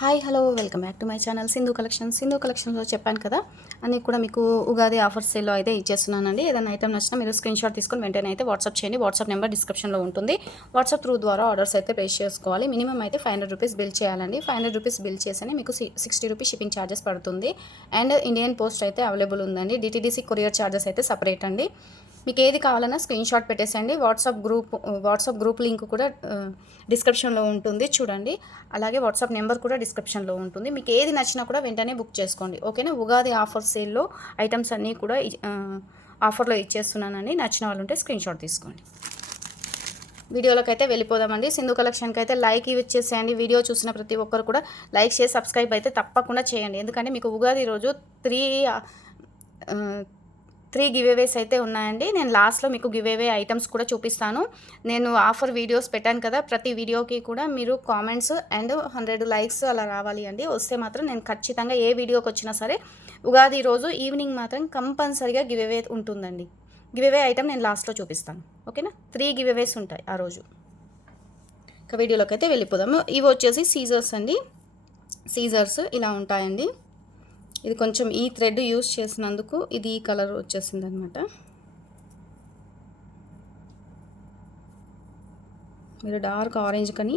Hi hello welcome back to my channel Sindhu కలెక్షన్స్లో చెప్పాను కదా అన్నీ కూడా మీకు ఉగాది ఆఫర్ సేల్లో అయితే ఇచ్చేస్తున్నానండి. ఏదైనా ఐటమ్ నచ్చినా మీరు స్క్రీన్ షాట్ తీసుకొని వెంటనే అయితే వాట్సాప్ చేయండి. వాట్సాప్ నెంబర్ డిస్క్రిప్షన్లో ఉంటుంది. వాట్సాప్ త్రూ ద్వారా ఆర్డర్స్ అయితే ప్లేస్ చేసుకోవాలి. మినిమం అయితే 500 రూపీస్ బిల్ చేయాలండి. 500 రూపీస్ బిల్ చేస్తేనే మీకు 60 రూపీస్ షిప్పింగ్ ఛార్జెస్ పడుతుంది. అండ్ ఇండియన్ పోస్ట్ అయితే అవైలబుల్ ఉందండి. డిటీడీసీ కొరియర్ ఛార్జెస్ అయితే సపరేట్ అండి. మీకు ఏది కావాలన్నా స్క్రీన్ షాట్ పెట్టేసండి. వాట్సాప్ గ్రూప్ లింక్ కూడా డిస్క్రిప్షన్లో ఉంటుంది చూడండి. అలాగే వాట్సాప్ నెంబర్ కూడా డిస్క్రిప్షన్లో ఉంటుంది. మీకు ఏది నచ్చినా కూడా వెంటనే బుక్ చేసుకోండి. ఓకేనా. ఉగాది ఆఫర్ సేల్లో ఐటమ్స్ అన్నీ కూడా ఆఫర్లో ఇచ్చేస్తున్నానండి. నచ్చిన వాళ్ళు ఉంటే స్క్రీన్ షాట్ తీసుకోండి. వీడియోలోకి అయితే వెళ్ళిపోదామండి. సింధు కలెక్షన్కి అయితే లైక్ ఇచ్చేసేయండి. వీడియో చూసిన ప్రతి ఒక్కరు కూడా లైక్ చేసి సబ్స్క్రైబ్ అయితే తప్పకుండా చేయండి. ఎందుకంటే మీకు ఉగాది రోజు త్రీ గివేవేస్ అయితే ఉన్నాయండి. నేను లాస్ట్లో మీకు గివేవే ఐటమ్స్ కూడా చూపిస్తాను. నేను ఆఫర్ వీడియోస్ పెట్టాను కదా, ప్రతి వీడియోకి కూడా మీరు కామెంట్స్ అండ్ 100 లైక్స్ అలా రావాలి అండి. వస్తే మాత్రం నేను ఖచ్చితంగా ఏ వీడియోకి వచ్చినా సరే ఉగాది రోజు ఈవినింగ్ మాత్రం కంపల్సరీగా గివేవే ఉంటుందండి. గివేవే ఐటమ్ నేను లాస్ట్లో చూపిస్తాను. ఓకేనా. 3 గివేవేస్ ఉంటాయి ఆ రోజు. ఇక వీడియోలోకి అయితే వెళ్ళిపోదాము. ఇవి వచ్చేసి సీజర్స్ అండి. సీజర్స్ ఇలా ఉంటాయండి. ఇది కొంచెం ఈ థ్రెడ్ యూస్ చేసినందుకు ఇది ఈ కలర్ వచ్చేసింది అనమాట. మీరు డార్క్ ఆరెంజ్ కానీ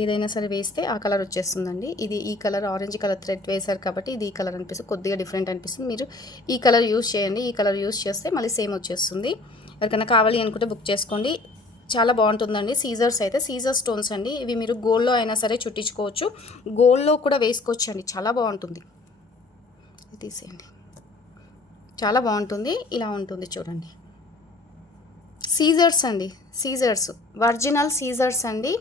ఏదైనా సరే వేస్తే ఆ కలర్ వచ్చేస్తుందండి. ఇది ఈ కలర్ ఆరెంజ్ కలర్ థ్రెడ్ వేశారు కాబట్టి ఇది ఈ కలర్ అనిపిస్తుంది, కొద్దిగా డిఫరెంట్ అనిపిస్తుంది. మీరు ఈ కలర్ యూస్ చేయండి. ఈ కలర్ యూస్ చేస్తే మళ్ళీ సేమ్ వచ్చేస్తుంది. ఎవరికైనా కావాలి అనుకుంటే బుక్ చేసుకోండి. చాలా బాగుంటుందండి. సీజర్స్ అయితే సీజర్ స్టోన్స్ అండి. ఇవి మీరు గోల్డ్లో అయినా సరే చుట్టించుకోవచ్చు, గోల్డ్లో కూడా వేసుకోవచ్చు అండి. చాలా బాగుంటుంది. తీసేయండి. చాలా బాగుంటుంది. ఇలా ఉంటుంది చూడండి. సీజర్స్ అండి. సీజర్స్ ఒరిజినల్ సీజర్స్ అండి.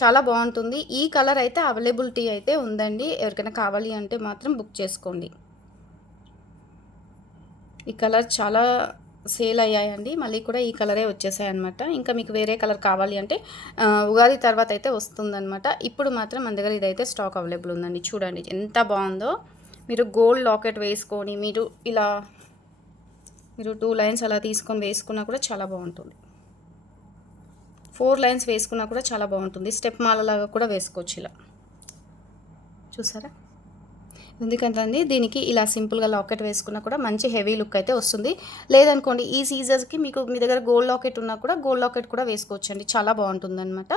చాలా బాగుంటుంది. ఈ కలర్ అయితే అవైలబిలిటీ అయితే ఉందండి. ఎవరికైనా కావాలి అంటే మాత్రం బుక్ చేసుకోండి. ఈ కలర్ చాలా సేల్ అయ్యాయండి. మళ్ళీ కూడా ఈ కలరే వచ్చేసాయి అనమాట. ఇంకా మీకు వేరే కలర్ కావాలి అంటే ఉగాది తర్వాత అయితే వస్తుందన్నమాట. ఇప్పుడు మాత్రం మన దగ్గర ఇదైతే స్టాక్ అవైలబుల్ ఉందండి. చూడండి ఎంత బాగుందో. మీరు గోల్డ్ లాకెట్ వేసుకొని మీరు 2 లైన్స్ అలా తీసుకొని వేసుకున్నా కూడా చాలా బాగుంటుంది. 4 లైన్స్ వేసుకున్నా కూడా చాలా బాగుంటుంది. స్టెప్ మాలలాగా కూడా వేసుకోవచ్చు. ఇలా చూసారా. ఎందుకంటే దీనికి ఇలా సింపుల్గా లాకెట్ వేసుకున్నా కూడా మంచి హెవీ లుక్ అయితే వస్తుంది. లేదనుకోండి ఈ సీజర్స్కి మీకు మీ దగ్గర గోల్డ్ లాకెట్ ఉన్నా కూడా గోల్డ్ లాకెట్ కూడా వేసుకోవచ్చండి. చాలా బాగుంటుంది అనమాట.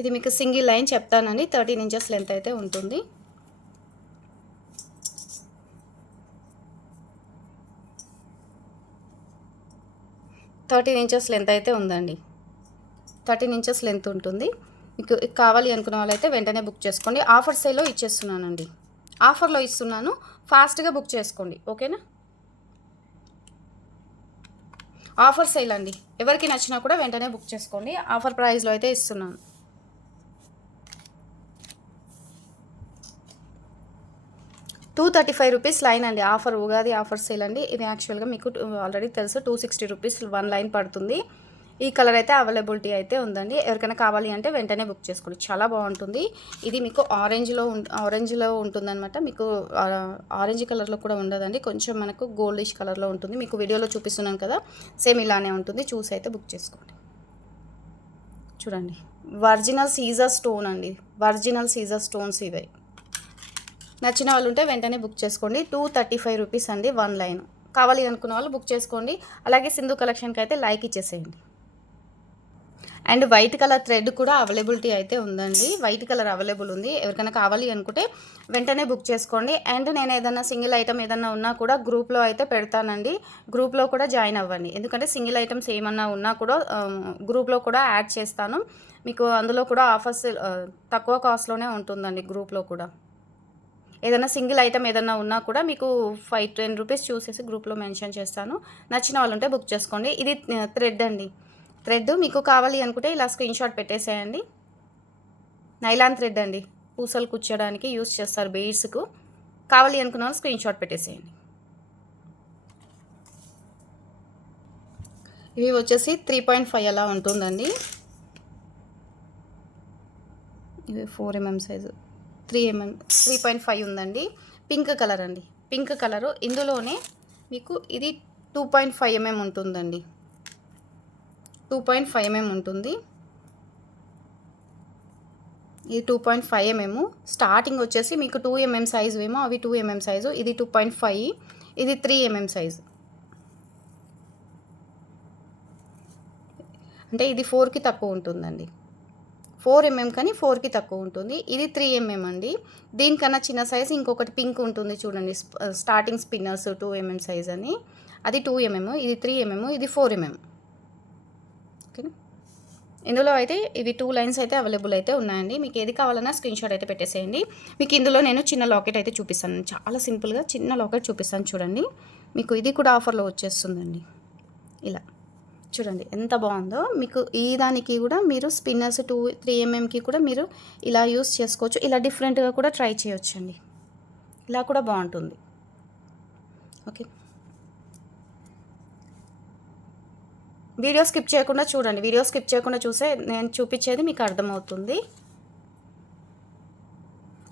ఇది మీకు సింగిల్ లైన్ చెప్తానండి. 13 ఇంచెస్ లెంత్ అయితే ఉంటుంది. ఇంచెస్ లెంత్ అయితే ఉందండి. 13 ఇంచెస్ లెంత్ ఉంటుంది. మీకు కావాలి అనుకున్న వాళ్ళైతే వెంటనే బుక్ చేసుకోండి. ఆఫర్ సేల్లో ఇచ్చేస్తున్నానండి. ఆఫర్లో ఇస్తున్నాను. ఫాస్ట్గా బుక్ చేసుకోండి. ఓకేనా. ఆఫర్ సేల్ అండి. ఎవరికి నచ్చినా కూడా వెంటనే బుక్ చేసుకోండి. ఆఫర్ ప్రైస్లో అయితే ఇస్తున్నాను. ₹235 లైన్ అండి. ఆఫర్ ఉగాది ఆఫర్ సేల్ అండి. ఇది యాక్చువల్గా మీకు ఆల్రెడీ తెలుసు ₹260 1 లైన్ పడుతుంది. ఈ కలర్ అయితే అవైలబిలిటీ అయితే ఉందండి. ఎవరికైనా కావాలి అంటే వెంటనే బుక్ చేసుకోండి. చాలా బాగుంటుంది. ఇది మీకు ఆరెంజ్లో ఉంటుందన్నమాట. మీకు ఆరెంజ్ కలర్లో కూడా ఉండదండి. కొంచెం మనకు గోల్డిష్ కలర్లో ఉంటుంది. మీకు వీడియోలో చూపిస్తున్నాను కదా, సేమ్ ఇలానే ఉంటుంది. చూసి అయితే బుక్ చేసుకోండి. చూడండి ఒరిజినల్ సీజర్ స్టోన్ అండి. ఒరిజినల్ సీజర్ స్టోన్స్ ఇవే. నచ్చిన వాళ్ళు ఉంటే వెంటనే బుక్ చేసుకోండి. ₹235 అండి 1 లైన్. కావాలి అనుకున్న వాళ్ళు బుక్ చేసుకోండి. అలాగే సింధు కలెక్షన్కి అయితే లైక్ ఇచ్చేసేయండి. అండ్ వైట్ కలర్ థ్రెడ్ కూడా అవైలబిలిటీ అయితే ఉందండి. వైట్ కలర్ అవైలబుల్ ఉంది. ఎవరికైనా కావాలి అనుకుంటే వెంటనే బుక్ చేసుకోండి. అండ్ నేను ఏదైనా సింగిల్ ఐటమ్ ఏదన్నా ఉన్నా కూడా గ్రూప్లో అయితే పెడతానండి. గ్రూప్లో కూడా జాయిన్ అవ్వండి. ఎందుకంటే సింగిల్ ఐటమ్స్ ఏమన్నా ఉన్నా కూడా గ్రూప్లో కూడా యాడ్ చేస్తాను. మీకు అందులో కూడా ఆఫర్స్ తక్కువ కాస్ట్లోనే ఉంటుందండి. గ్రూప్లో కూడా ఏదైనా సింగిల్ ఐటమ్ ఏదైనా ఉన్నా కూడా మీకు 5-10 రూపీస్ చూసేసి గ్రూప్లో మెన్షన్ చేస్తాను. నచ్చిన వాళ్ళు ఉంటే బుక్ చేసుకోండి. ఇది థ్రెడ్ అండి. థ్రెడ్ మీకు కావాలి అనుకుంటే ఇలా స్క్రీన్ షాట్ పెట్టేసేయండి. నైలాన్ థ్రెడ్ అండి. పూసలు కుచ్చడానికి యూస్ చేస్తారు బీడ్స్కు. కావాలి అనుకున్న వాళ్ళు స్క్రీన్ షాట్ పెట్టేసేయండి. ఇవి వచ్చేసి 3.5 అలా ఉంటుందండి. ఇవి 4 mm సైజు. 3.5 ఉందండి. పింక్ కలర్ అండి. Pink colour. ఇందులోనే మీకు ఇది 2.5 mm ఉంటుందండి. 2.5 mm ఉంటుంది. ఇది 2.5 mm. స్టార్టింగ్ వచ్చేసి మీకు 2 mm సైజు ఏమో అవి 2 mm సైజు, ఇది 2.5, ఇది 3 mm సైజు. అంటే ఇది 4కి తక్కువ ఉంటుందండి. 4 mm కానీ 4కి తక్కువ ఉంటుంది. ఇది 3 mm అండి. దీనికన్నా చిన్న సైజు ఇంకొకటి పింక్ ఉంటుంది చూడండి, స్టార్టింగ్ స్పిన్నర్స్ 2 mm సైజ్ అని, అది 2 mm, ఇది 3 mm, ఇది 4 mm. ఓకేనా. ఇందులో అయితే ఇవి 2 లైన్స్ అయితే అవైలబుల్ అయితే ఉన్నాయండి. మీకు ఏది కావాలన్నా స్క్రీన్ షాట్ అయితే పెట్టేసేయండి. మీకు ఇందులో నేను చిన్న లాకెట్ అయితే చూపిస్తాను, చాలా సింపుల్గా చిన్న లాకెట్ చూపిస్తాను చూడండి. మీకు ఇది కూడా ఆఫర్లో వచ్చేస్తుందండి. ఇలా చూడండి ఎంత బాగుందో. మీకు ఈ దానికి కూడా మీరు స్పిన్నర్స్ 2-3 mmకి కూడా మీరు ఇలా యూస్ చేసుకోవచ్చు. ఇలా డిఫరెంట్గా కూడా ట్రై చేయొచ్చండి, ఇలా కూడా బాగుంటుంది. ఓకే, వీడియో స్కిప్ చేయకుండా చూడండి. వీడియో స్కిప్ చేయకుండా చూసే నేను చూపించేది మీకు అర్థమవుతుంది.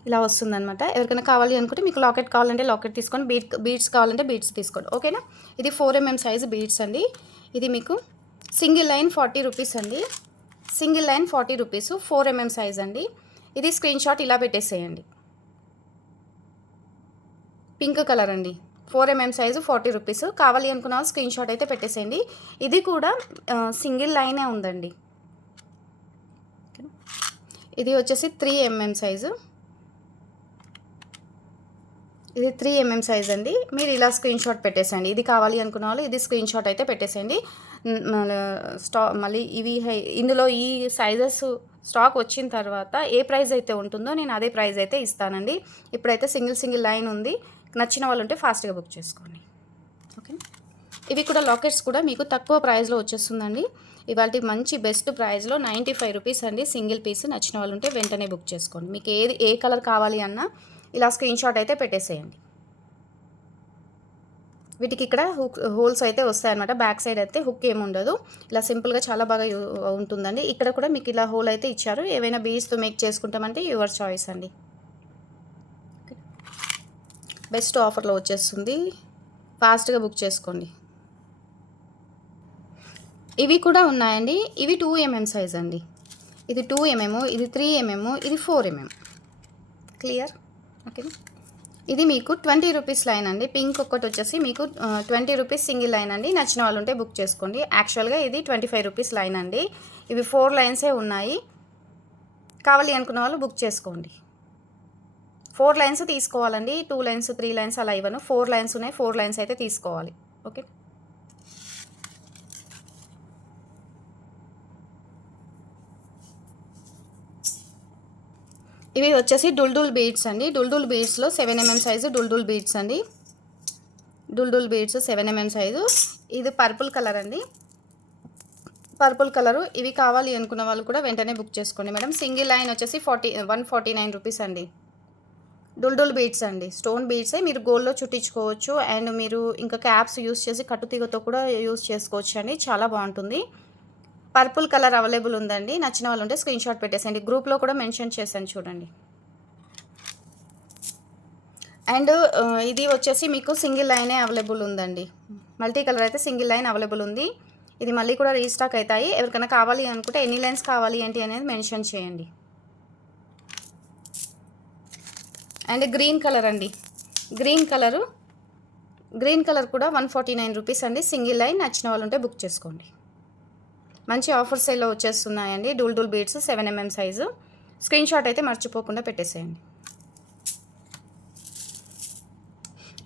ఇలా వస్తుందన్నమాట. ఎవరికైనా కావాలి అనుకుంటే మీకు లాకెట్ కావాలంటే లాకెట్ తీసుకోండి, బీడ్స్ కావాలంటే బీడ్స్ తీసుకోండి. ఓకేనా. ఇది 4 mm సైజు బీడ్స్ అండి. ఇది మీకు సింగిల్ లైన్ 40 రూపీస్ అండి. Single line 40 rupees, 4 mm size అండి. ఇది స్క్రీన్ షాట్ ఇలా పెట్టేసేయండి. పింక్ కలర్ అండి, 4 mm సైజు 40 రూపీస్. కావాలి అనుకున్న స్క్రీన్ షాట్ అయితే పెట్టేసేయండి. ఇది కూడా సింగిల్ లైనే ఉందండి. ఇది వచ్చేసి 3 mm సైజు, ఇది 3 mm సైజ్ అండి. మీరు ఇలా స్క్రీన్ షాట్ పెట్టేసేయండి. ఇది కావాలి అనుకున్న వాళ్ళు ఇది స్క్రీన్ షాట్ అయితే పెట్టేసేయండి. మళ్ళీ ఇవి ఇందులో ఈ సైజెస్ స్టాక్ వచ్చిన తర్వాత ఏ ప్రైస్ అయితే ఉంటుందో నేను అదే ప్రైస్ అయితే ఇస్తానండి. ఇప్పుడైతే సింగిల్ లైన్ ఉంది. నచ్చిన వాళ్ళు ఉంటే ఫాస్ట్గా బుక్ చేసుకోండి. ఓకే, ఇవి కూడా లాకెట్స్ కూడా మీకు తక్కువ ప్రైస్లో వచ్చేస్తుందండి. ఇవాళ మంచి బెస్ట్ ప్రైస్లో 95 రూపీస్ అండి సింగిల్ పీస్. నచ్చిన వాళ్ళు ఉంటే వెంటనే బుక్ చేసుకోండి. మీకు ఏ కలర్ కావాలి అన్నా ఇలా స్క్రీన్ షాట్ అయితే పెట్టేసేయండి. వీటికి ఇక్కడ హోల్స్ అయితే వస్తాయన్నమాట. బ్యాక్ సైడ్ అయితే హుక్ ఏమి ఉండదు. ఇలా సింపుల్గా చాలా బాగా ఉంటుందండి. ఇక్కడ కూడా మీకు ఇలా హోల్ అయితే ఇచ్చారు. ఏవైనా బీడ్స్తో మేక్ చేసుకుంటామంటే యువర్ చాయిస్ అండి. బెస్ట్ ఆఫర్లో వచ్చేస్తుంది, ఫాస్ట్గా బుక్ చేసుకోండి. ఇవి కూడా ఉన్నాయండి. ఇవి 2 mm సైజ్ అండి. ఇది 2 mm, ఇది 3 mm, ఇది 4 mm. క్లియర్. ఓకే, ఇది మీకు 20 రూపీస్ లైన్ అండి. పింక్ ఒక్కటి వచ్చేసి మీకు 20 రూపీస్ సింగిల్ లైన్ అండి. నచ్చిన వాళ్ళు ఉంటే బుక్ చేసుకోండి. యాక్చువల్గా ఇది 25 రూపీస్ లైన్ అండి. ఇవి 4 లైన్సే ఉన్నాయి. కావాలి అనుకున్న వాళ్ళు బుక్ చేసుకోండి. 4 లైన్స్ తీసుకోవాలండి. 2 లైన్స్ 3 లైన్స్ అలా ఇవ్వను. 4 లైన్స్ ఉన్నాయి, 4 లైన్స్ అయితే తీసుకోవాలి. ఓకే, ఇవి వచ్చేసి డుల్డుల్ బీడ్స్ అండి. డుల్డుల్ బీడ్స్లో 7 mm సైజు డుల్డుల్ బీడ్స్ అండి. డుల్డుల్ బీడ్స్ 7 mm సైజు. ఇది పర్పుల్ కలర్ అండి, పర్పుల్ కలరు. ఇవి కావాలి అనుకున్న వాళ్ళు కూడా వెంటనే బుక్ చేసుకోండి మేడం. సింగిల్ లైన్ వచ్చేసి 149 రూపీస్ అండి. డుల్డుల్ బీడ్స్ అండి, స్టోన్ బీడ్సే. మీరు గోల్డ్లో చుట్టించుకోవచ్చు అండ్ మీరు ఇంకా క్యాప్స్ యూస్ చేసి కట్టుతీగతో కూడా యూస్ చేసుకోవచ్చు అండి. చాలా బాగుంటుంది. పర్పుల్ కలర్ అవైలబుల్ ఉందండి. నచ్చిన వాళ్ళు ఉంటే స్క్రీన్ షాట్ పెట్టేసండి. గ్రూప్లో కూడా మెన్షన్ చేశాను చూడండి. అండ్ ఇది వచ్చేసి మీకు సింగిల్ లైనే అవైలబుల్ ఉందండి. మల్టీ కలర్ అయితే సింగిల్ లైన్ అవైలబుల్ ఉంది. ఇది మళ్ళీ కూడా రీస్టాక్ అవుతాయి. ఎవరికైనా కావాలి అనుకుంటే ఎన్ని లైన్స్ కావాలి ఏంటి అనేది మెన్షన్ చేయండి. అండ్ గ్రీన్ కలర్ అండి, గ్రీన్ కలర్ కూడా 149 రూపీస్ అండి సింగిల్ లైన్. నచ్చిన వాళ్ళు ఉంటే బుక్ చేసుకోండి. మంచి ఆఫర్ సేల్లో వచ్చేస్తున్నాయండి. డుల్డుల్ beads 7 mm size. Screen shot అయితే మర్చిపోకుండా పెట్టేసేయండి.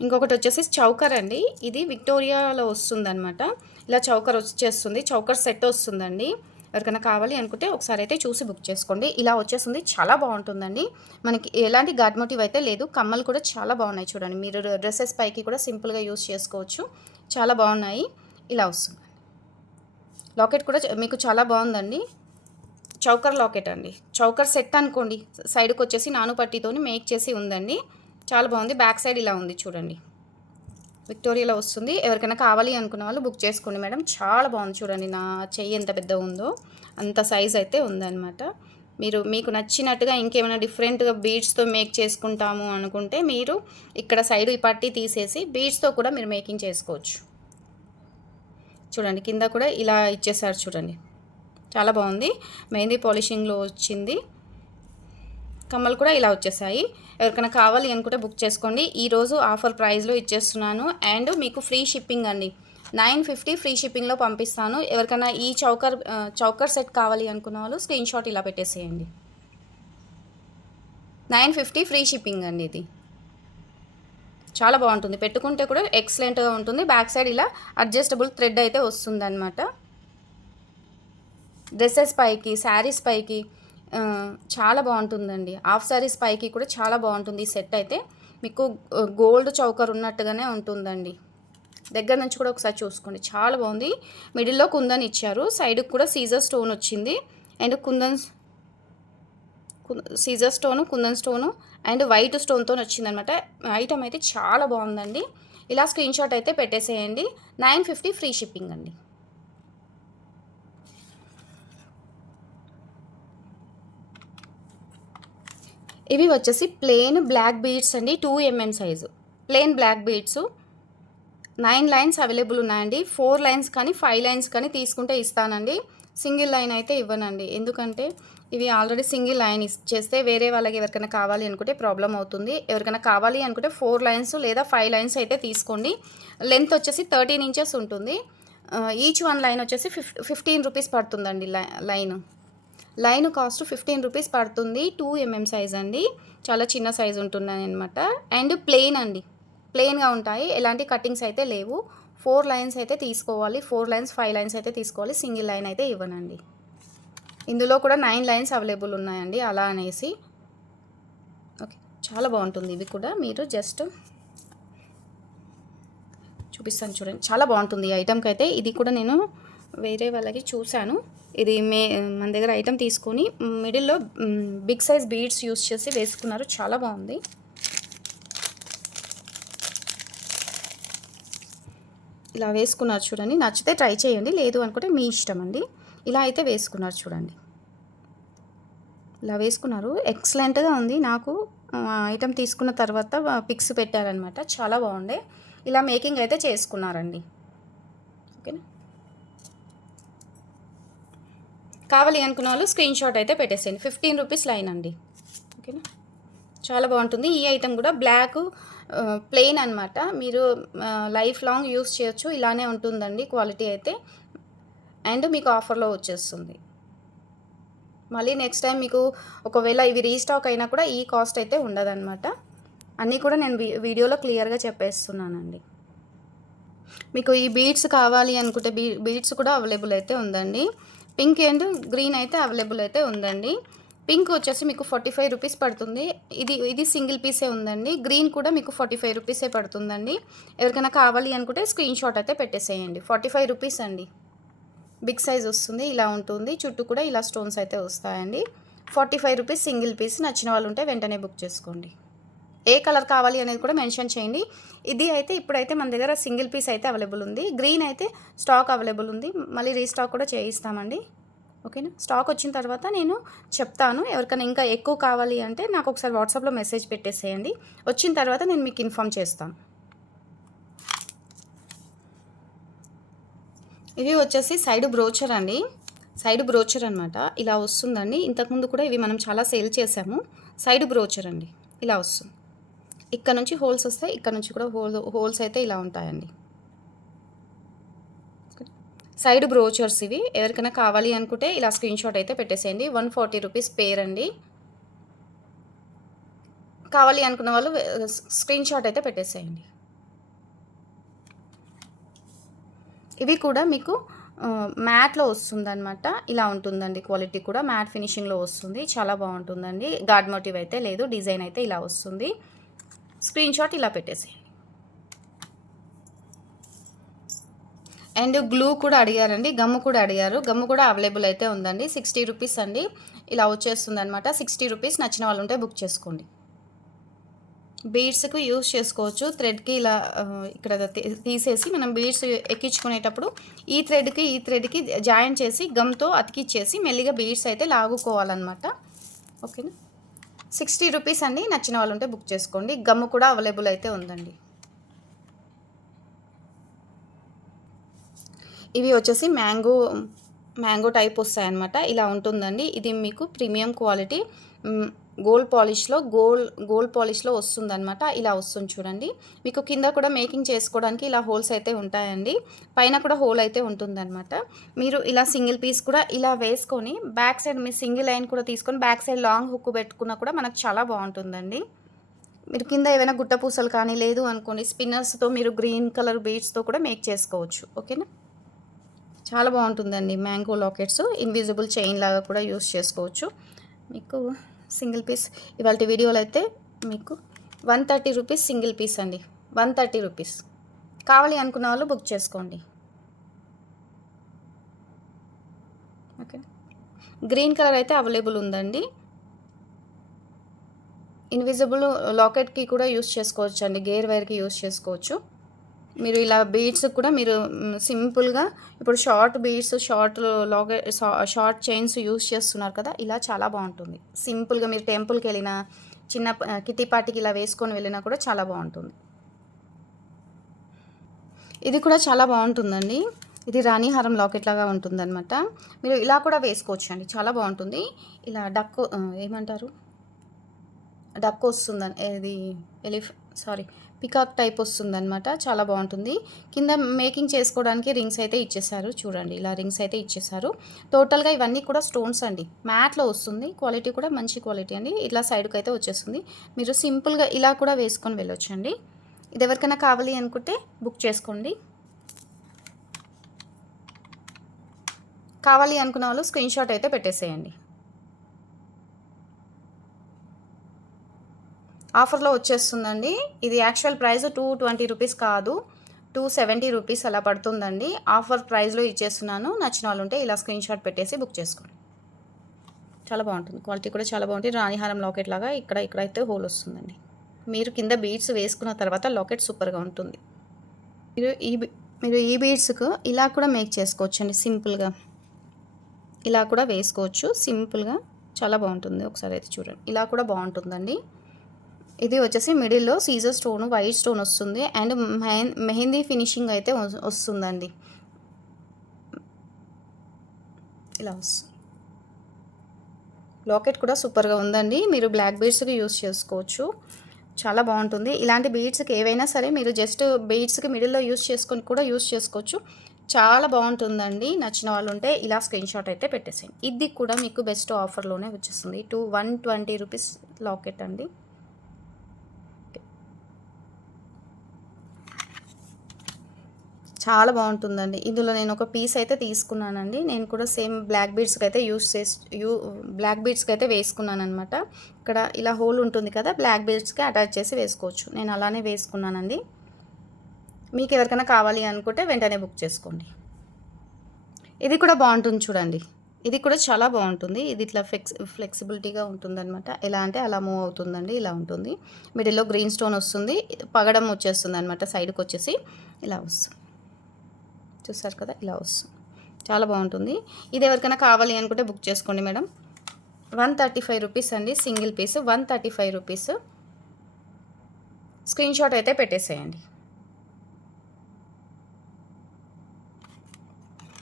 ఇంకొకటి వచ్చేసి చౌకర్ అండి. ఇది విక్టోరియాలో వస్తుందన్నమాట. ఇలా చౌకర్ వచ్చేస్తుంది, చౌకర్ సెట్ వస్తుందండి. ఎవరికైనా కావాలి అనుకుంటే ఒకసారి అయితే చూసి బుక్ చేసుకోండి. ఇలా వచ్చేస్తుంది, చాలా బాగుంటుందండి. మనకి ఎలాంటి గాడ్ మోటివ్ అయితే లేదు. కమ్మలు కూడా చాలా బాగున్నాయి చూడండి. మీరు డ్రెస్సెస్ పైకి కూడా సింపుల్గా యూస్ చేసుకోవచ్చు. చాలా బాగున్నాయి. ఇలా వస్తుంది. లాకెట్ కూడా మీకు చాలా బాగుందండి. చౌకర్ లాకెట్ అండి, చౌకర్ సెట్ అనుకోండి. సైడ్కి వచ్చేసి నానుపట్టితో మేక్ చేసి ఉందండి. చాలా బాగుంది. బ్యాక్ సైడ్ ఇలా ఉంది చూడండి. విక్టోరియాలో వస్తుంది. ఎవరికైనా కావాలి అనుకున్న వాళ్ళు బుక్ చేసుకోండి మేడం. చాలా బాగుంది చూడండి. నా చెయ్యి ఎంత పెద్ద ఉందో అంత సైజ్ అయితే ఉందన్నమాట. మీకు నచ్చినట్టుగా ఇంకేమైనా డిఫరెంట్గా బీడ్స్తో మేక్ చేసుకుంటాము అనుకుంటే మీరు ఇక్కడ సైడ్ ఈ పట్టీ తీసేసి బీడ్స్తో కూడా మీరు మేకింగ్ చేసుకోవచ్చు. చూడండి కింద కూడా ఇలా ఇచ్చేసారు చూడండి. చాలా బాగుంది. మెహందీ పాలిషింగ్లో వచ్చింది. కమ్మలు కూడా ఇలా వచ్చేసాయి. ఎవరికైనా కావాలి అనుకుంటే బుక్ చేసుకోండి. ఈరోజు ఆఫర్ ప్రైస్లో ఇచ్చేస్తున్నాను. అండ్ మీకు ఫ్రీ షిప్పింగ్ అండి. 950 ఫ్రీ షిప్పింగ్లో పంపిస్తాను. ఎవరికైనా ఈ చౌకర్ సెట్ కావాలి అనుకున్న వాళ్ళు స్క్రీన్ షాట్ ఇలా పెట్టేసేయండి. 950 ఫ్రీ షిప్పింగ్ అండి. ఇది చాలా బాగుంటుంది, పెట్టుకుంటే కూడా ఎక్సలెంట్గా ఉంటుంది. బ్యాక్ సైడ్ ఇలా అడ్జస్టబుల్ థ్రెడ్ అయితే వస్తుందన్నమాట. డ్రెస్సెస్ పైకి, శారీస్ పైకి చాలా బాగుంటుందండి. హాఫ్ శారీస్ పైకి కూడా చాలా బాగుంటుంది. ఈ సెట్ అయితే మీకు గోల్డ్ చౌకర్ ఉన్నట్టుగానే ఉంటుందండి. దగ్గర నుంచి కూడా ఒకసారి చూసుకోండి, చాలా బాగుంది. మిడిల్లో కుందన్ ఇచ్చారు, సైడ్కి కూడా సీజర్ స్టోన్ వచ్చింది. అండ్ సీజర్ stone, kundan stone and white స్టోన్తో వచ్చిందనమాట. ఐటమ్ అయితే చాలా బాగుందండి. ఇలా స్క్రీన్ షాట్ అయితే పెట్టేసేయండి. 950 ఫ్రీ షిప్పింగ్ అండి. ఇవి వచ్చేసి ప్లెయిన్ బ్లాక్ బీడ్స్ అండి. 2 mm size plain black beads. 9 lines available ఉన్నాయండి. 4 లైన్స్ కానీ 5 లైన్స్ కానీ తీసుకుంటే ఇస్తానండి. సింగిల్ లైన్ అయితే ఇవ్వనండి, ఎందుకంటే ఇవి ఆల్రెడీ సింగిల్ లైన్ ఇచ్చేస్తే వేరే వాళ్ళకి ఎవరికైనా కావాలి అనుకుంటే ప్రాబ్లం అవుతుంది. ఎవరికైనా కావాలి అనుకుంటే 4 లైన్స్ లేదా 5 లైన్స్ అయితే తీసుకోండి. లెంత్ వచ్చేసి 13 ఇంచెస్ ఉంటుంది. ఈచ్ 1 లైన్ వచ్చేసి 15 రూపీస్ పడుతుందండి. లైన్ కాస్ట్ 15 రూపీస్ పడుతుంది. 2 mm సైజ్ అండి, చాలా చిన్న సైజ్ ఉంటున్నాయి అనమాట. అండ్ ప్లెయిన్ అండి, ప్లెయిన్గా ఉంటాయి, ఎలాంటి కటింగ్స్ అయితే లేవు. 4 లైన్స్ అయితే తీసుకోవాలి, 4 లైన్స్ 5 లైన్స్ అయితే తీసుకోవాలి, సింగిల్ లైన్ అయితే ఇవ్వనండి. ఇందులో కూడా 9 లైన్స్ అవైలబుల్ ఉన్నాయండి, అలా అనేసి. ఓకే, చాలా బాగుంటుంది. ఇవి కూడా మీరు జస్ట్ చూపిస్తాను చూడండి, చాలా బాగుంటుంది ఈ ఐటమ్కి అయితే. ఇది కూడా నేను వేరే వాళ్ళకి చూశాను. ఇది మన దగ్గర ఐటమ్ తీసుకొని మిడిల్లో బిగ్ సైజ్ బీడ్స్ యూస్ చేసి వేసుకున్నారు, చాలా బాగుంది. ఇలా వేసుకున్నారు చూడండి, నచ్చితే ట్రై చేయండి, లేదు అనుకుంటే మీ ఇష్టం అండి. ఇలా అయితే వేసుకున్నారు చూడండి, ఇలా వేసుకున్నారు, ఎక్సలెంట్గా ఉంది. నాకు ఐటమ్ తీసుకున్న తర్వాత పిక్స్ పెట్టారనమాట, చాలా బాగుండే. ఇలా మేకింగ్ అయితే చేసుకున్నారండి. ఓకేనా, కావాలి అనుకున్న వాళ్ళు స్క్రీన్ షాట్ అయితే పెట్టేసేయండి. 15 రూపీస్ లైన్ అండి. ఓకేనా, చాలా బాగుంటుంది. ఈ ఐటమ్ కూడా బ్లాక్ ప్లెయిన్ అనమాట, మీరు లైఫ్ లాంగ్ యూస్ చేయొచ్చు, ఇలానే ఉంటుందండి క్వాలిటీ అయితే. అండ్ మీకు ఆఫర్లో వచ్చేస్తుంది. మళ్ళీ నెక్స్ట్ టైం మీకు ఒకవేళ ఇవి రీస్టాక్ అయినా కూడా ఈ కాస్ట్ అయితే ఉండదన్నమాట. అన్నీ కూడా నేను వీడియోలో క్లియర్గా చెప్పేస్తున్నానండి. మీకు ఈ బీడ్స్ కావాలి అనుకుంటే బీడ్స్ కూడా అవైలబుల్ అయితే ఉందండి. పింక్ అండ్ గ్రీన్ అయితే అవైలబుల్ అయితే ఉందండి. పింక్ వచ్చేసి మీకు 45 రూపీస్ పడుతుంది. ఇది సింగిల్ పీసే ఉందండి. గ్రీన్ కూడా మీకు 45 రూపీసే పడుతుందండి. ఎవరికైనా కావాలి అనుకుంటే స్క్రీన్ షాట్ అయితే పెట్టేసేయండి. 45 రూపీస్ అండి. బిగ్ సైజ్ వస్తుంది, ఇలా ఉంటుంది. చుట్టూ కూడా ఇలా స్టోన్స్ అయితే వస్తాయండి. 45 రూపీస్ సింగిల్ పీస్. నచ్చిన వాళ్ళు ఉంటే వెంటనే బుక్ చేసుకోండి. ఏ కలర్ కావాలి అనేది కూడా మెన్షన్ చేయండి. ఇది అయితే ఇప్పుడైతే మన దగ్గర సింగిల్ పీస్ అయితే అవైలబుల్ ఉంది. గ్రీన్ అయితే స్టాక్ అవైలబుల్ ఉంది, మళ్ళీ రీస్టాక్ కూడా చేయిస్తామండి. ఓకేనా, స్టాక్ వచ్చిన తర్వాత నేను చెప్తాను. ఎవరికైనా ఇంకా ఎక్కువ కావాలి అంటే నాకు ఒకసారి వాట్సాప్లో మెసేజ్ పెట్టేసేయండి. వచ్చిన తర్వాత నేను మీకు ఇన్ఫామ్ చేస్తాను. ఇవి వచ్చేసి సైడ్ బ్రోచర్ అండి, సైడ్ బ్రోచర్ అనమాట, ఇలా వస్తుందండి. ఇంతకుముందు కూడా ఇవి మనం చాలా సేల్ చేసాము. సైడ్ బ్రోచర్ అండి, ఇలా వస్తుంది. ఇక్కడ నుంచి హోల్స్ వస్తాయి, ఇక్కడ నుంచి కూడా హోల్స్ అయితే ఇలా ఉంటాయండి. సైడ్ బ్రోచర్స్ ఇవి. ఎవరికైనా కావాలి అనుకుంటే ఇలా స్క్రీన్ షాట్ అయితే పెట్టేసేయండి. 140 రూపీస్ పేర్ అండి. కావాలి అనుకున్న వాళ్ళు స్క్రీన్ షాట్ అయితే పెట్టేసేయండి. ఇవి కూడా మీకు మ్యాట్లో వస్తుందన్నమాట, ఇలా ఉంటుందండి. క్వాలిటీ కూడా మ్యాట్ ఫినిషింగ్లో వస్తుంది, చాలా బాగుంటుందండి. గాడ్ మోటివ్ అయితే లేదు, డిజైన్ అయితే ఇలా వస్తుంది. స్క్రీన్ షాట్ ఇలా పెట్టేసేయండి. అండ్ గ్లూ కూడా అడిగారండి, గమ్ము కూడా అడిగారు. గమ్ము కూడా అవైలబుల్ అయితే ఉందండి. 60 రూపీస్ అండి, ఇలా వచ్చేస్తుంది అనమాట. 60 రూపీస్. నచ్చిన వాళ్ళు ఉంటే బుక్ చేసుకోండి. బీడ్స్కి యూస్ చేసుకోవచ్చు. థ్రెడ్కి ఇలా ఇక్కడ తీసేసి మనం బీడ్స్ ఎక్కించుకునేటప్పుడు ఈ థ్రెడ్కి జాయిన్ చేసి గమ్తో అతికిచ్చేసి మెల్లిగా బీడ్స్ అయితే లాగుకోవాలన్నమాట. ఓకేనా, 60 రూపీస్ అండి. నచ్చిన వాళ్ళు ఉంటే బుక్ చేసుకోండి. గమ్ము కూడా అవైలబుల్ అయితే ఉందండి. ఇవి వచ్చేసి మ్యాంగో మ్యాంగో టైప్ వస్తాయన్నమాట. ఇలా ఉంటుందండి. ఇది మీకు ప్రీమియం క్వాలిటీ గోల్డ్ పాలిష్లో వస్తుందన్నమాట. ఇలా వస్తుంది చూడండి. మీకు కింద కూడా మేకింగ్ చేసుకోవడానికి ఇలా హోల్స్ అయితే ఉంటాయండి. పైన కూడా హోల్ అయితే ఉంటుందన్నమాట. మీరు ఇలా సింగిల్ పీస్ కూడా ఇలా వేసుకొని బ్యాక్ సైడ్ మీరు సింగిల్ లైన్ కూడా తీసుకొని బ్యాక్ సైడ్ లాంగ్ హుక్ పెట్టుకున్నా కూడా మనకు చాలా బాగుంటుందండి. మీరు కింద ఏవైనా గుట్ట పూసలు కానీ లేదు అనుకోండి స్పిన్నర్స్తో మీరు గ్రీన్ కలర్ బీడ్స్తో కూడా మేక్ చేసుకోవచ్చు. ఓకేనా, చాలా బాగుంటుందండి. మ్యాంగో లాకెట్స్ ఇన్విజిబుల్ చైన్ లాగా కూడా యూస్ చేసుకోవచ్చు. మీకు సింగిల్ పీస్ ఇవాళ వీడియోలో అయితే మీకు 130 రూపీస్ సింగిల్ పీస్ అండి. 130 రూపీస్. కావాలి అనుకున్న వాళ్ళు బుక్ చేసుకోండి. ఓకే, గ్రీన్ కలర్ అయితే అవైలబుల్ ఉందండి. ఇన్విజిబుల్ లాకెట్కి కూడా యూస్ చేసుకోవచ్చు అండి. గేర్ వైర్కి యూస్ చేసుకోవచ్చు. మీరు ఇలా బీడ్స్ కూడా మీరు సింపుల్గా ఇప్పుడు short beads short chains use చేస్తున్నారు కదా, ఇలా చాలా బాగుంటుంది. సింపుల్గా మీరు టెంపుల్కి వెళ్ళినా చిన్న కిట్టి పార్టీకి ఇలా వేసుకొని వెళ్ళినా కూడా చాలా బాగుంటుంది. ఇది కూడా చాలా బాగుంటుందండి. ఇది రాణిహారం లాకెట్ లాగా ఉంటుందన్నమాట. మీరు ఇలా కూడా వేసుకోవచ్చు అండి, చాలా బాగుంటుంది. ఇలా ఏమంటారు డక్ వస్తుందని ఇది పికాక్ టైప్ వస్తుందన్నమాట. చాలా బాగుంటుంది. కింద మేకింగ్ చేసుకోవడానికి రింగ్స్ అయితే ఇచ్చేసారు చూడండి. ఇలా రింగ్స్ అయితే ఇచ్చేసారు. టోటల్గా ఇవన్నీ కూడా స్టోన్స్ అండి. మ్యాట్లో వస్తుంది. క్వాలిటీ కూడా మంచి క్వాలిటీ అండి. ఇట్లా సైడ్కి అయితే వచ్చేస్తుంది. మీరు సింపుల్గా ఇలా కూడా వేసుకొని వెళ్ళొచ్చండి. ఇది ఎవరికైనా కావాలి అనుకుంటే బుక్ చేసుకోండి. కావాలి అనుకున్న వాళ్ళు స్క్రీన్ షాట్ అయితే పెట్టేసేయండి. ఆఫర్లో వచ్చేస్తుందండి. ఇది యాక్చువల్ ప్రైస్ 220 రూపీస్ కాదు, 270 రూపీస్ అలా పడుతుందండి. ఆఫర్ ప్రైస్లో ఇచ్చేస్తున్నాను. నచ్చిన వాళ్ళు ఉంటే ఇలా స్క్రీన్ షాట్ పెట్టేసి బుక్ చేసుకోండి. చాలా బాగుంటుంది. క్వాలిటీ కూడా చాలా బాగుంటుంది. రాణిహారం లాకెట్ లాగా ఇక్కడైతే హోల్ వస్తుందండి. మీరు కింద బీడ్స్ వేసుకున్న తర్వాత లాకెట్ సూపర్గా ఉంటుంది. మీరు ఈ బీడ్స్కు ఇలా కూడా మేక్ చేసుకోవచ్చు అండి. సింపుల్గా ఇలా కూడా వేసుకోవచ్చు. సింపుల్గా చాలా బాగుంటుంది. ఒకసారి అయితే చూడండి. ఇలా కూడా బాగుంటుందండి. ఇది వచ్చేసి మిడిల్లో సీజర్ స్టోన్ వైట్ స్టోన్ వస్తుంది అండ్ మెహందీ ఫినిషింగ్ అయితే వస్తుందండి. ఇలా వస్తుంది. లాకెట్ కూడా సూపర్గా ఉందండి. మీరు బ్లాక్ బీడ్స్కి యూస్ చేసుకోవచ్చు. చాలా బాగుంటుంది. ఇలాంటి బీడ్స్కి ఏవైనా సరే మీరు జస్ట్ బీడ్స్కి మిడిల్లో యూస్ చేసుకోవచ్చు. చాలా బాగుంటుందండి. నచ్చిన వాళ్ళు ఉంటే ఇలా స్క్రీన్ షాట్ అయితే పెట్టేసేయండి. ఇది కూడా మీకు బెస్ట్ ఆఫర్లోనే వచ్చేస్తుంది. 120 రూపీస్ లాకెట్ అండి. చాలా బాగుంటుందండి. ఇందులో నేను ఒక పీస్ అయితే తీసుకున్నానండి. నేను కూడా సేమ్ బ్లాక్ బీడ్స్కి అయితే వేసుకున్నాను అనమాట. ఇక్కడ ఇలా హోల్ ఉంటుంది కదా, బ్లాక్ బీడ్స్కి అటాచ్ చేసి వేసుకోవచ్చు. నేను అలానే వేసుకున్నానండి. మీకు ఎవరికైనా కావాలి అనుకుంటే వెంటనే బుక్ చేసుకోండి. ఇది కూడా బాగుంటుంది చూడండి. ఇది కూడా చాలా బాగుంటుంది. ఇది ఇట్లా ఫ్లెక్సిబిలిటీగా ఉంటుందన్నమాట. ఎలా అంటే అలా మూవ్ అవుతుందండి. ఇలా ఉంటుంది. మిడిల్లో గ్రీన్ స్టోన్ వస్తుంది. పగడం వచ్చేస్తుంది అనమాట. సైడ్కి వచ్చేసి ఇలా వస్తుంది. చూసారు కదా, ఇలా వస్తుంది. చాలా బాగుంటుంది. ఇది ఎవరికైనా కావాలి అనుకుంటే బుక్ చేసుకోండి మేడం. 135 రూపీస్ అండి. Single piece 135 rupees. Screen shot అయితే పెట్టేసేయండి.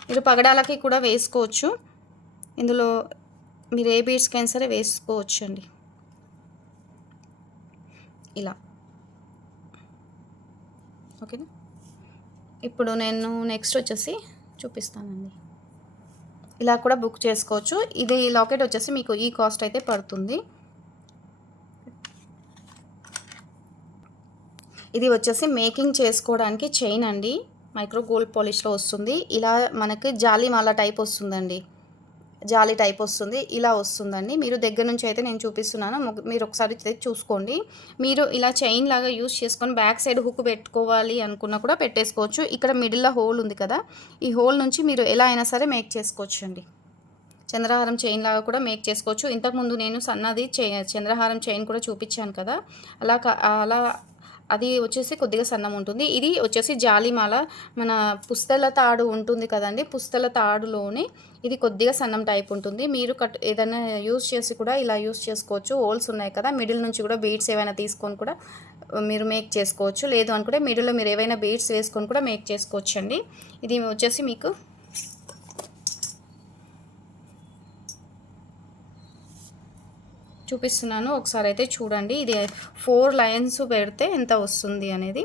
మీరు పగడాలకి కూడా వేసుకోవచ్చు. ఇందులో మీరు ఏ బీడ్స్కైనా సరే వేసుకోవచ్చు అండి. ఇలా ఓకేనా. ఇప్పుడు నేను నెక్స్ట్ వచ్చేసి చూపిస్తానండి. ఇలా కూడా బుక్ చేసుకోవచ్చు. ఇది లాకెట్ వచ్చేసి మీకు ఈ కాస్ట్ అయితే పడుతుంది. ఇది వచ్చేసి మేకింగ్ చేసుకోవడానికి చైన్ అండి. మైక్రో గోల్డ్ పాలిష్లో వస్తుంది. ఇలా మనకి జాలిమాల టైప్ వస్తుందండి. జాలి టైప్ వస్తుంది. ఇలా వస్తుందండి. మీరు దగ్గర నుంచి అయితే నేను చూపిస్తున్నాను. మీరు ఒకసారి చూసుకోండి. మీరు ఇలా చైన్ లాగా యూస్ చేసుకొని బ్యాక్ సైడ్ హుక్ పెట్టుకోవాలి అనుకున్నా కూడా పెట్టేసుకోవచ్చు. ఇక్కడ మిడిల్లో హోల్ ఉంది కదా, ఈ హోల్ నుంచి మీరు ఎలా అయినా సరే మేక్ చేసుకోవచ్చు అండి. చంద్రహారం చైన్ లాగా కూడా మేక్ చేసుకోవచ్చు. ఇంతకుముందు నేను సన్నది చంద్రహారం చైన్ కూడా చూపించాను కదా, అలా అది వచ్చేసి కొద్దిగా సన్నం ఉంటుంది. ఇది వచ్చేసి జాలిమాల మన పుస్తల తాడు ఉంటుంది కదండి, పుస్తల తాడులోనే ఇది కొద్దిగా సన్నం టైప్ ఉంటుంది. మీరు ఏదైనా యూస్ చేసి కూడా ఇలా యూస్ చేసుకోవచ్చు. హోల్స్ ఉన్నాయి కదా, మిడిల్ నుంచి కూడా బీడ్స్ ఏవైనా తీసుకొని కూడా మీరు మేక్ చేసుకోవచ్చు. లేదు అనుకుంటే మిడిల్లో మీరు ఏవైనా బీడ్స్ వేసుకొని కూడా మేక్ చేసుకోవచ్చు అండి. ఇది వచ్చేసి మీకు చూపిస్తున్నాను, ఒకసారి అయితే చూడండి. ఇది 4 లైన్స్ పెడితే ఎంత వస్తుంది అనేది.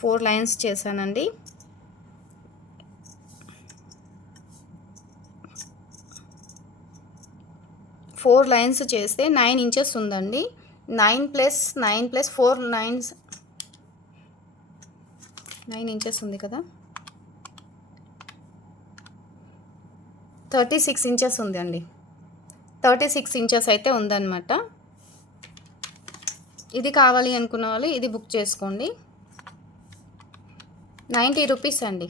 4 లైన్స్ చేశానండి. 4 లైన్స్ చేస్తే 9 ఇంచెస్ ఉందండి. 9 ప్లస్ 4 9 ఇంచెస్ ఉంది కదా, 36 ఇంచెస్ ఉంది అండి. 36 ఇంచెస్ అయితే ఉందన్నమాట. ఇది కావాలి అనుకున్న వాళ్ళు ఇది బుక్ చేసుకోండి. 90 రూపీస్ అండి.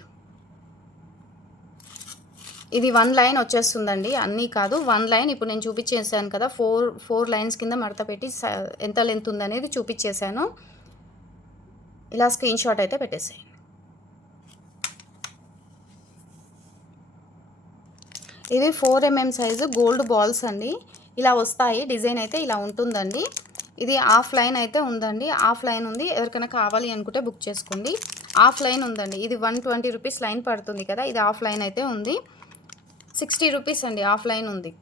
ఇది 1 లైన్ వచ్చేస్తుందండి, అన్నీ కాదు 1 లైన్. ఇప్పుడు నేను చూపించేసాను కదా, 4 లైన్స్ కింద మడత పెట్టి ఎంత లెంత్ ఉందనేది చూపించేశాను. ఇలా స్క్రీన్ షాట్ అయితే పెట్టేసేయండి. ఇవి 4 mm సైజు గోల్డ్ బాల్స్ అండి. ఇలా వస్తాయి, డిజైన్ అయితే ఇలా ఉంటుందండి. ఇది హాఫ్ లైన్ అయితే ఉందండి, హాఫ్ లైన్ ఉంది. ఎవరికైనా కావాలి అనుకుంటే బుక్ చేసుకోండి. హాఫ్ లైన్ ఉందండి. ఇది 120 రూపీస్ లైన్ పడుతుంది కదా, ఇది హాఫ్ లైన్ అయితే ఉంది. 60 రూపీస్ అండి, హాఫ్ లైన్ ఉంది.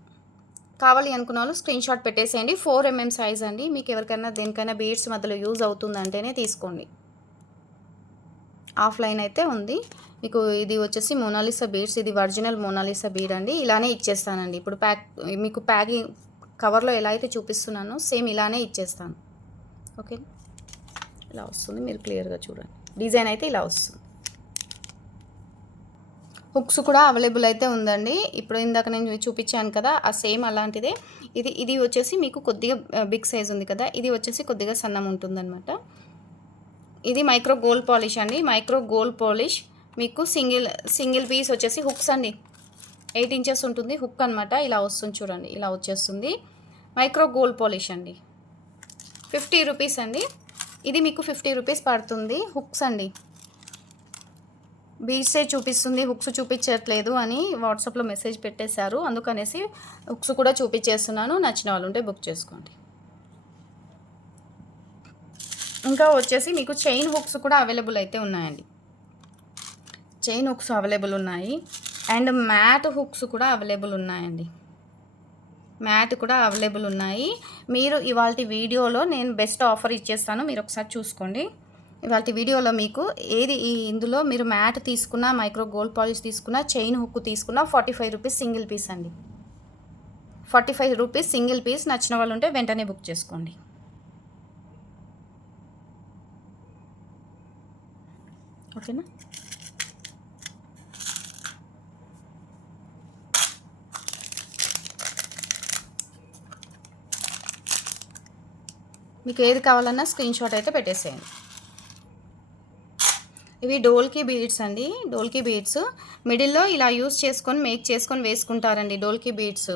కావాలి అనుకున్న వాళ్ళు స్క్రీన్ షాట్ పెట్టేసేయండి. 4 mm సైజ్ అండి. మీకు ఎవరికైనా దేనికైనా బీడ్స్ మధ్యలో యూజ్ అవుతుందంటేనే తీసుకోండి. హాఫ్ లైన్ అయితే ఉంది. మీకు ఇది వచ్చేసి మోనాలిసా బీడ్స్, ఇది ఒరిజినల్ మోనాలిసా బీడ్ అండి. ఇలానే ఇచ్చేస్తానండి. ఇప్పుడు మీకు ప్యాకింగ్ కవర్లో ఎలా అయితే చూపిస్తున్నానో సేమ్ ఇలానే ఇచ్చేస్తాను. ఓకే, ఇలా వస్తుంది, మీరు క్లియర్గా చూడండి. డిజైన్ అయితే ఇలా వస్తుంది. హుక్స్ కూడా అవైలబుల్ అయితే ఉందండి. ఇప్పుడు ఇందాక నేను చూపించాను కదా, ఆ సేమ్ అలాంటిదే. ఇది వచ్చేసి మీకు కొద్దిగా బిగ్ సైజ్ ఉంది కదా, ఇది వచ్చేసి కొద్దిగా సన్నం ఉంటుందన్నమాట. ఇది మైక్రో గోల్డ్ పాలిష్ అండి. మైక్రో గోల్డ్ పాలిష్ మీకు సింగిల్ పీస్ వచ్చేసి హుక్స్ అండి. 8 ఇంచెస్ ఉంటుంది హుక్ అనమాట. ఇలా వస్తుంది చూడండి, ఇలా వచ్చేస్తుంది. మైక్రో గోల్డ్ పాలిష్ అండి, 50 రూపీస్ అండి. ఇది మీకు 50 రూపీస్ పడుతుంది. హుక్స్ అండి, బీడ్సే చూపిస్తుంది, హుక్స్ చూపించట్లేదు అని వాట్సాప్లో మెసేజ్ పెట్టేశారు, అందుకనేసి హుక్స్ కూడా చూపించేస్తున్నాను. నచ్చిన వాళ్ళు ఉంటే బుక్ చేసుకోండి. ఇంకా వచ్చేసి మీకు చైన్ హుక్స్ కూడా అవైలబుల్ అయితే ఉన్నాయండి. చైన్ హుక్స్ అవైలబుల్ ఉన్నాయి అండ్ మ్యాట్ హుక్స్ కూడా అవైలబుల్ ఉన్నాయండి. మ్యాట్ కూడా అవైలబుల్ ఉన్నాయి. మీరు ఇవాళ వీడియోలో నేను బెస్ట్ ఆఫర్ ఇచ్చేస్తాను, మీరు ఒకసారి చూసుకోండి. ఇవాళ వీడియోలో మీకు ఇందులో మీరు మ్యాట్ తీసుకున్నా, మైక్రో గోల్డ్ పాలిష్ తీసుకున్నా, చైన్ హుక్ తీసుకున్నా 45 రూపీస్ సింగిల్ పీస్ అండి. 45 రూపీస్ సింగిల్ పీస్. నచ్చిన వాళ్ళు ఉంటే వెంటనే బుక్ చేసుకోండి. ఓకేనా? మీకు ఏది కావాలన్నా స్క్రీన్ షాట్ అయితే పెట్టేసేయండి. ఇవి డోల్కీ బీడ్స్ అండి. డోల్కీ బీడ్స్ మిడిల్లో ఇలా యూస్ చేసుకొని మేక్ చేసుకొని వేసుకుంటారండి. డోల్కీ బీడ్స్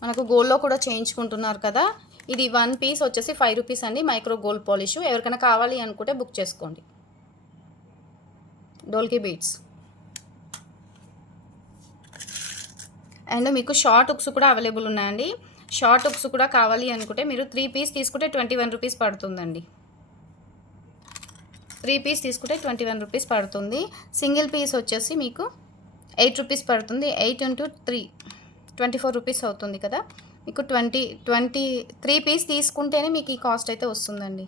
మనకు గోల్డ్లో కూడా చేయించుకుంటున్నారు కదా. ఇది 1 పీస్ వచ్చేసి 5 రూపీస్ అండి. Micro gold polish. ఎవరికైనా కావాలి అనుకుంటే బుక్ చేసుకోండి. డోల్కీ బీడ్స్ అండ్ మీకు షార్ట్ హుక్స్ కూడా అవైలబుల్ ఉన్నాయండి. షార్ట్ హుక్స్ కూడా కావాలి అనుకుంటే మీరు 3 పీస్ తీసుకుంటే 21 రూపీస్ పడుతుందండి. 3 పీస్ తీసుకుంటే 21 రూపీస్ పడుతుంది. సింగిల్ పీస్ వచ్చేసి మీకు 8 రూపీస్ పడుతుంది. 8 × 3 24 రూపీస్ అవుతుంది కదా. మీకు 3 పీస్ తీసుకుంటేనే మీకు ఈ కాస్ట్ అయితే వస్తుందండి.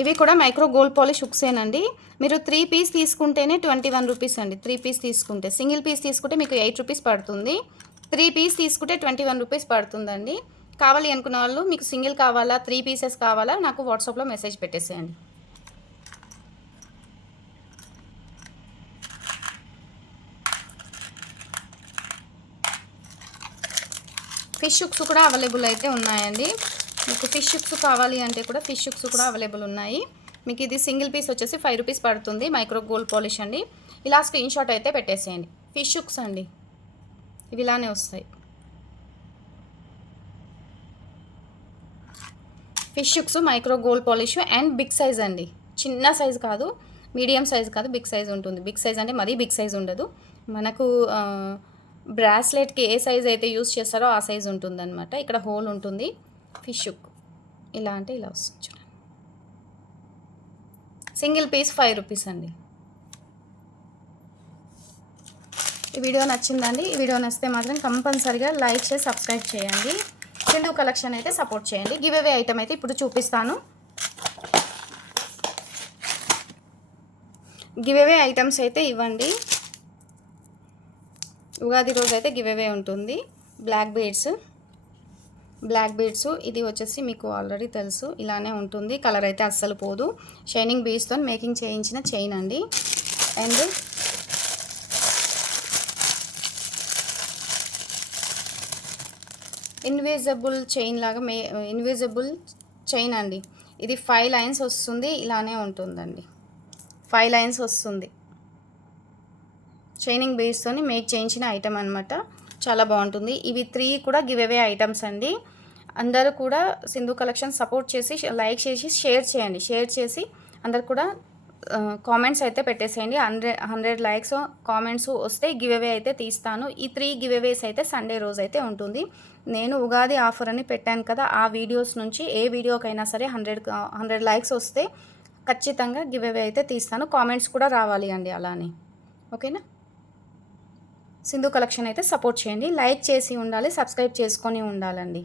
ఇవి కూడా మైక్రో గోల్డ్ పాలిష్ హుక్సేనండి. మీరు 3 పీస్ తీసుకుంటేనే 21 రూపీస్ అండి. 3 పీస్ తీసుకుంటే, సింగిల్ పీస్ తీసుకుంటే మీకు 8 రూపీస్ పడుతుంది. 3 పీస్ తీసుకుంటే 21 రూపీస్ పడుతుందండి. కావాలి అనుకున్న వాళ్ళు మీకు సింగిల్ కావాలా, 3 పీసెస్ కావాలా, నాకు వాట్సాప్లో మెసేజ్ పెట్టేసేయండి. ఫిష్ హుక్స్ కూడా అవైలబుల్ అయితే ఉన్నాయండి. మీకు ఫిష్ హుక్స్ కావాలి అంటే కూడా ఫిష్ హుక్స్ కూడా అవైలబుల్ ఉన్నాయి. మీకు ఇది సింగిల్ పీస్ వచ్చేసి 5 రూపీస్ పడుతుంది. మైక్రో గోల్డ్ పాలిష్ అండి. ఇలా స్క్రీన్ షాట్ అయితే పెట్టేసేయండి. ఫిష్ హుక్స్ అండి, ఇవి ఇలానే వస్తాయి. Fish hooks micro gold polish and big size అండి. చిన్న సైజ్ కాదు, మీడియం సైజ్ కాదు, బిగ్ సైజ్ ఉంటుంది. బిగ్ సైజ్ అంటే మరీ బిగ్ సైజ్ ఉండదు. మనకు బ్రాస్లెట్కి ఏ సైజ్ అయితే యూస్ చేస్తారో ఆ సైజ్ ఉంటుందన్నమాట. ఇక్కడ హోల్ ఉంటుంది. ఫిష్ హుక్ ఇలా అంటే ఇలా వస్తుంది చూడండి. సింగిల్ పీస్ 5 రూపీస్ అండి. ఈ వీడియో నచ్చిందండి. ఈ వీడియో నచ్చితే మాత్రం కంపల్సరీగా లైక్ చేసి సబ్స్క్రైబ్ చేయండి. సింధు కలెక్షన్ అయితే సపోర్ట్ చేయండి. గివ్ అవే ఐటమ్ అయితే ఇప్పుడు చూపిస్తాను. గివ్ అవే ఐటమ్స్ అయితే ఇవ్వండి. ఉగాది రోజు అయితే గివ్ అవే ఉంటుంది. బ్లాక్ బీడ్స్ ఇది వచ్చేసి మీకు ఆల్రెడీ తెలుసు, ఇలానే ఉంటుంది. కలర్ అయితే అస్సలు పోదు. షైనింగ్ బీడ్స్తో మేకింగ్ చేయించిన చైన్ అండి. అండ్ ఇన్విజిబుల్ చైన్ లాగా ఇన్విజిబుల్ చైన్ అండి. ఇది 5 లైన్స్ వస్తుంది, ఇలానే ఉంటుందండి. 5 లైన్స్ వస్తుంది. షైనింగ్ బీడ్స్తో మేక్ చేయించిన ఐటమ్ అనమాట. చాలా బాగుంటుంది. ఇవి 3 కూడా గివ్ అవే ఐటమ్స్ అండి. అందరూ కూడా సింధు కలెక్షన్ సపోర్ట్ చేసి లైక్ చేసి షేర్ చేయండి. షేర్ చేసి అందరు కూడా కామెంట్స్ అయితే పెట్టేసేయండి. 100 లైక్స్ కామెంట్స్ వస్తే గివ్ అవే అయితే తీస్తాను. ఈ 3 గివ్ అవేస్ అయితే సండే రోజు అయితే ఉంటుంది. నేను ఉగాది ఆఫర్ అని పెట్టాను కదా, ఆ వీడియోస్ నుంచి ఏ వీడియోకైనా సరే 100 లైక్స్ వస్తే ఖచ్చితంగా గివ్ అవే అయితే తీస్తాను. కామెంట్స్ కూడా రావాలి అండి అలానే. ఓకేనా? సింధు కలెక్షన్ అయితే సపోర్ట్ చేయండి. లైక్ చేసి ఉండాలి, సబ్స్క్రైబ్ చేసుకొని ఉండాలండి.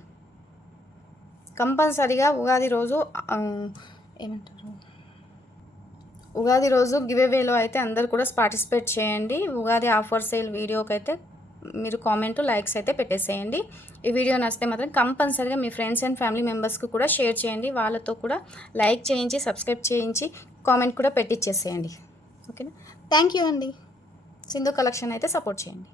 కంపల్సరీగా ఉగాది రోజు ఉగాది రోజు గివ్ అవేలో అయితే అందరు కూడా పార్టిసిపేట్ చేయండి. ఉగాది ఆఫర్ సేల్ వీడియోకి అయితే మీరు కామెంట్ లైక్స్ అయితే పెట్టేసేయండి. ఈ వీడియో నచ్చితే మాత్రం కంపల్సరీగా మీ ఫ్రెండ్స్ అండ్ ఫ్యామిలీ మెంబర్స్కి కూడా షేర్ చేయండి. వాళ్ళతో కూడా లైక్ చేయించి సబ్స్క్రైబ్ చేయించి కామెంట్ కూడా పెట్టించేసేయండి. ఓకేనా? థ్యాంక్ యూ అండి. సింధు కలెక్షన్ అయితే సపోర్ట్ చేయండి.